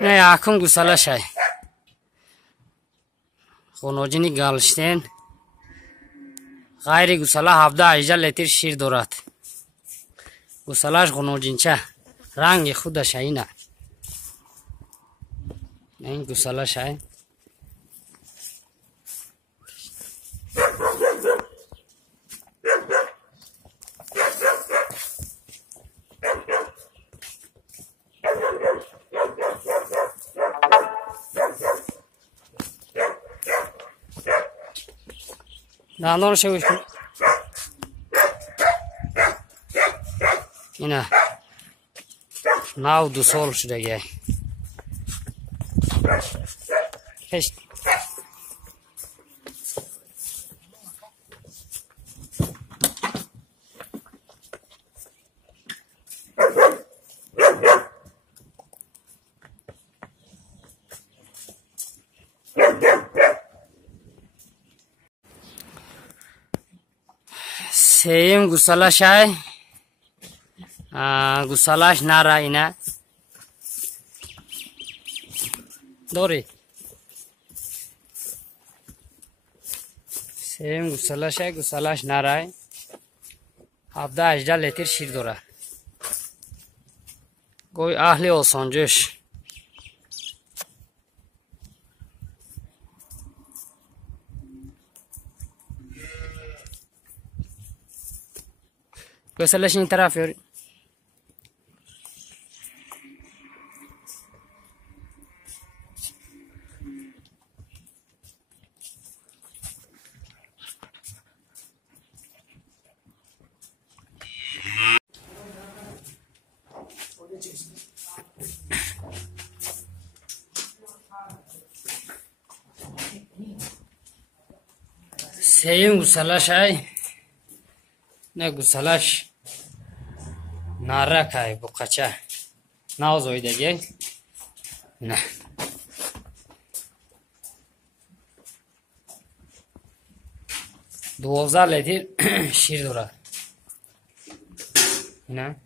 نه yakın gusala şey. Khonojini galishten. Gayri gusala 17 لیتر شیر دارد. گوسالاش خونوجینچه رنگ خودش اینه. این گوسالاش های دندانش گوش کن. اینه 9 سال شده گه. کشت سیم گوسالاش های گوسالاش نره اینه داری سیم گوسالاش های گوسالاش نره 17-18 لیتر شیر داره گوی اهلی olsancoş gusalaş این طرف یاری سیم گوسالاش های نه گوسالاش نارک های بقچه نازویدگی نه 12 لیتر شیر داره نه